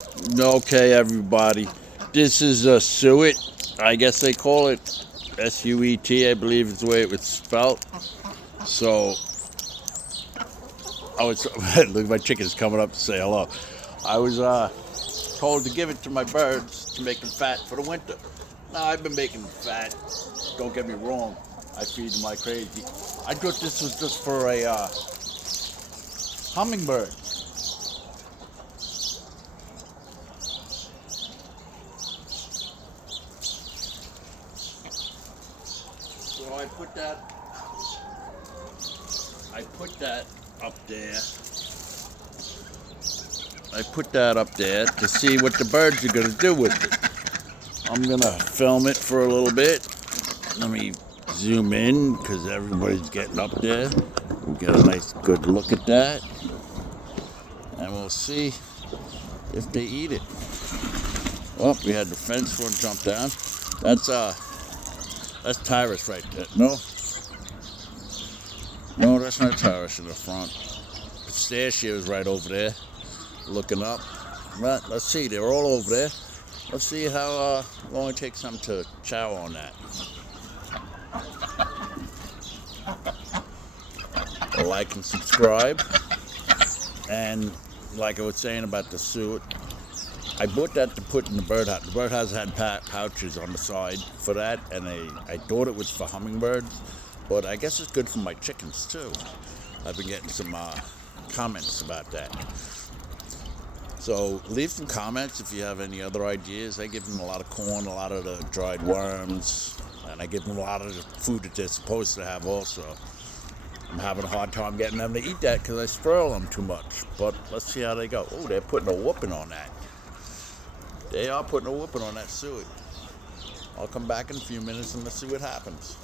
Okay, everybody. This is a Suet. I guess they call it Suet. I believe is the way it was spelled. So I was look, my chicken's coming up to say hello. I was told to give it to my birds to make them fat for the winter. Now I've been making them fat. Don't get me wrong. I feed them like crazy. I thought this was just for a hummingbird. So I put that up there. I put that up there to see what the birds are gonna do with it. I'm gonna film it for a little bit. Let me zoom in because everybody's getting up there. We'll get a nice good look at that. And we'll see if they eat it. Oh, we had the fence one jump down. That's Tyrus right there. No, that's not Tyrus in the front. Pistachio is right over there, looking up. Right, let's see, they're all over there. Let's see how long it takes them to chow on that. Like and subscribe. And like I was saying about the suet, I bought that to put in the birdhouse. The birdhouse had pouches on the side for that, and I thought it was for hummingbirds, but I guess it's good for my chickens too. I've been getting some comments about that. So leave some comments if you have any other ideas. I give them a lot of corn, a lot of the dried worms, and I give them a lot of the food that they're supposed to have also. I'm having a hard time getting them to eat that because I spoil them too much. But let's see how they go. Oh, they're putting a whooping on that. They are putting a whooping on that suet. I'll come back in a few minutes and let's see what happens.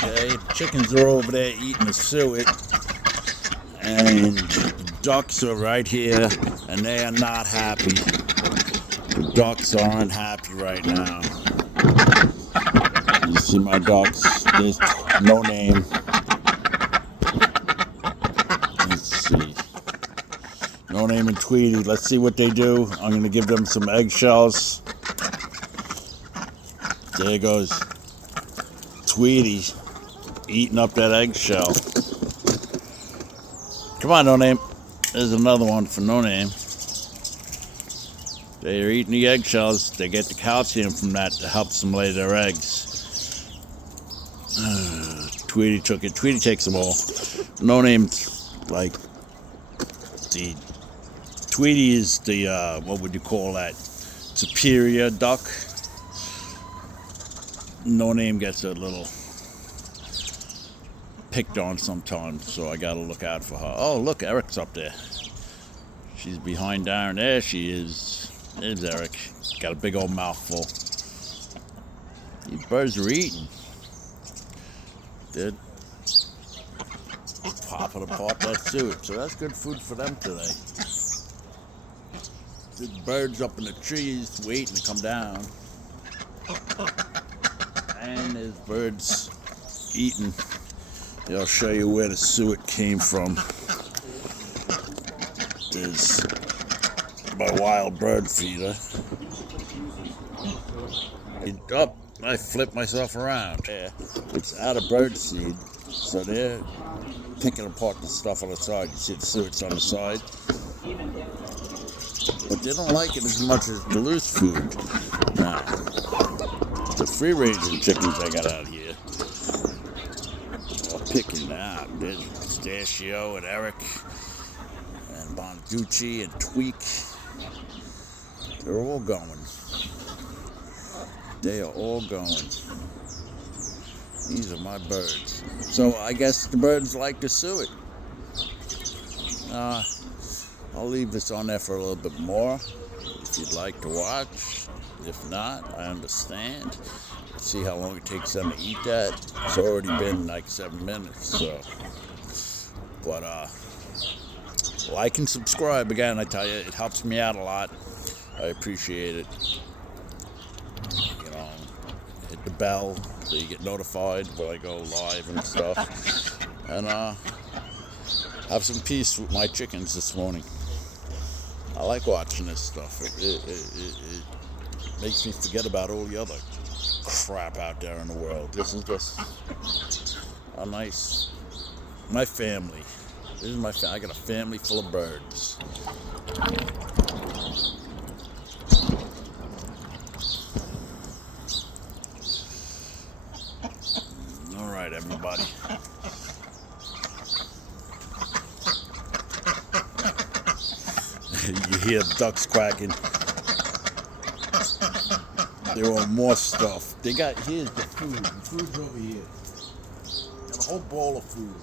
Okay, the chickens are over there eating the suet, and the ducks are right here, and they are not happy. The ducks aren't happy right now. You see my ducks? There's no name. Let's see. No name and Tweety. Let's see what they do. I'm going to give them some eggshells. There goes Tweety eating up that eggshell. Come Come on, No Name. There's another one for No Name. They're eating the eggshells. They get the calcium from that to help them lay their eggs. Tweety took it. Tweety takes them all. No Name, like, the Tweety is the, what would you call that? Superior duck. No Name gets a little picked on sometimes, so I gotta look out for her. Oh, look, Eric's up there. She's behind down there. She is. There's Eric. Got a big old mouthful. These birds are eating. They're popping apart that suet, so that's good food for them today. There's birds up in the trees waiting to come down. And there's birds eating. I'll show you where the suet came from. There's my wild bird feeder. Up, I flipped myself around. Yeah, it's out of bird seed, so they're picking apart the stuff on the side. You see the suet's on the side, but they don't like it as much as the loose food. Now, the free-ranging chickens I got out here are picking out. There's Pistachio and Eric and Bonducci and Tweak. They're all going. They are all going. These are my birds. So I guess the birds like the suet. I'll leave this on there for a little bit more if you'd like to watch. If not, I understand. See how long it takes them to eat that. It's already been like 7 minutes, so. But like and subscribe again. I tell you, it helps me out a lot. I appreciate it. You know, hit the bell so you get notified when I go live and stuff. And have some peace with my chickens this morning. I like watching this stuff. It makes me forget about all the other crap out there in the world. This is just a nice, my family. This is my family. I got a family full of birds. All right, everybody. You hear ducks quacking. There are more stuff. They got, here's the food. The food's over here. They have a whole bowl of food.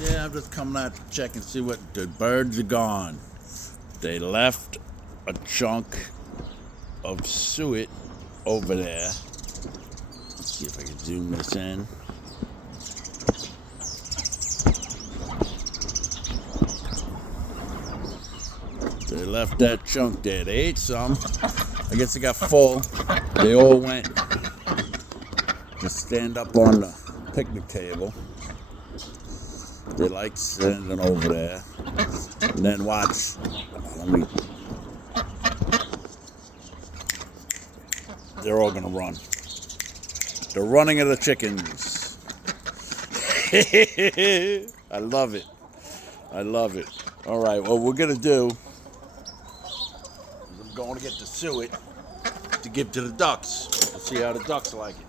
Yeah, I'm just coming out to check and see what the birds are gone. They left a chunk of suet over there. Let's see if I can zoom this in. They left that chunk there. They ate some. I guess they got full. They all went to stand up on the picnic table. They like standing over there. And then watch. They're all gonna run. The running of the chickens. I love it. I love it. All right, what we're gonna do is I'm going to get the suet to give to the ducks. Let's see how the ducks like it.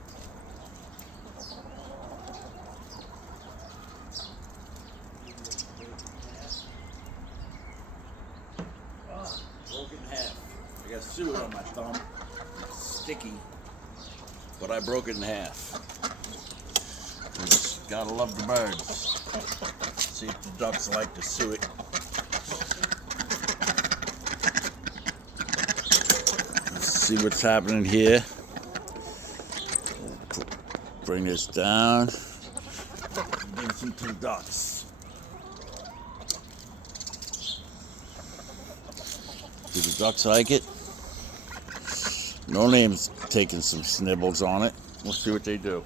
Broken in half. I got suet on my thumb. It's sticky, but I broke it in half. Just gotta love the birds. See if the ducks like the suet. Let's see what's happening here. Bring this down. Give some to the ducks. Do the ducks like it? No Name's taking some snibbles on it. We'll see what they do.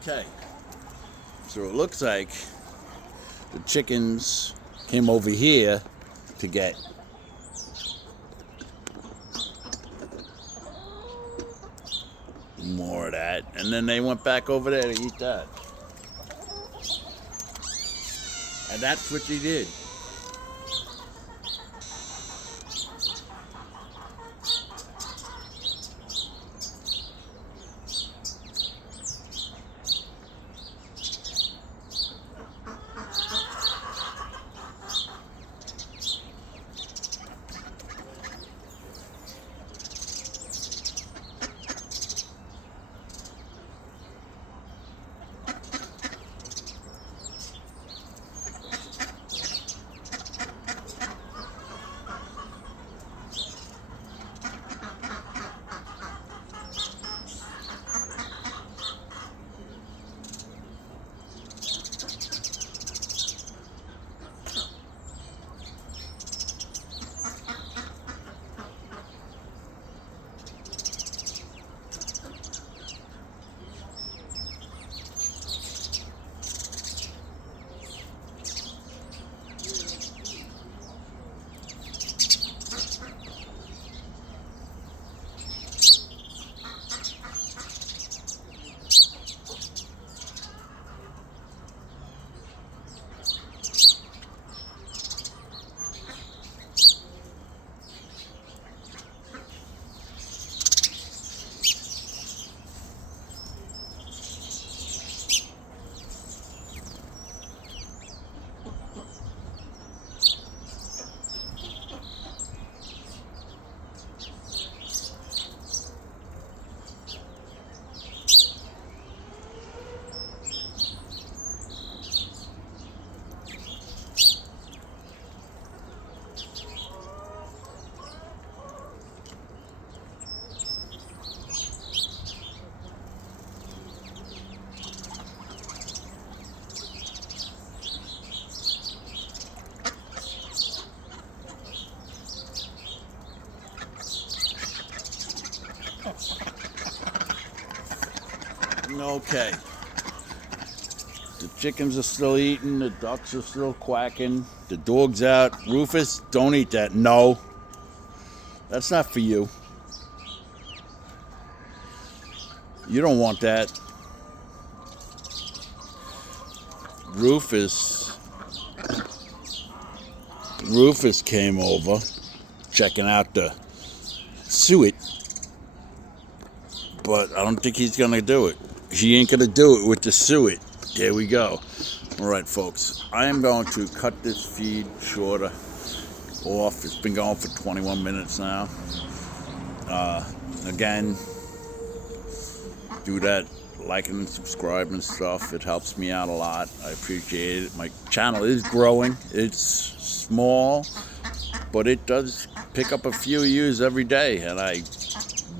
Okay, so it looks like the chickens came over here to get more of that, and then they went back over there to eat that. And that's what they did. Okay. The chickens are still eating. The ducks are still quacking. The dog's out. Rufus, don't eat that. No. That's not for you. You don't want that. Rufus came over checking out the Suet, but I don't think he's gonna do it. He ain't gonna do it with the Suet. There we go. All right, folks, I am going to cut this feed shorter off. It's been going for 21 minutes now. Again, do that liking and subscribe and stuff. It helps me out a lot. I appreciate it. My channel is growing. It's small, but it does pick up a few views every day, and I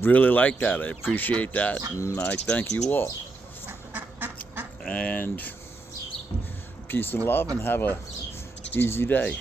really like that. I appreciate that, and I thank you all. And peace and love, and have a easy day.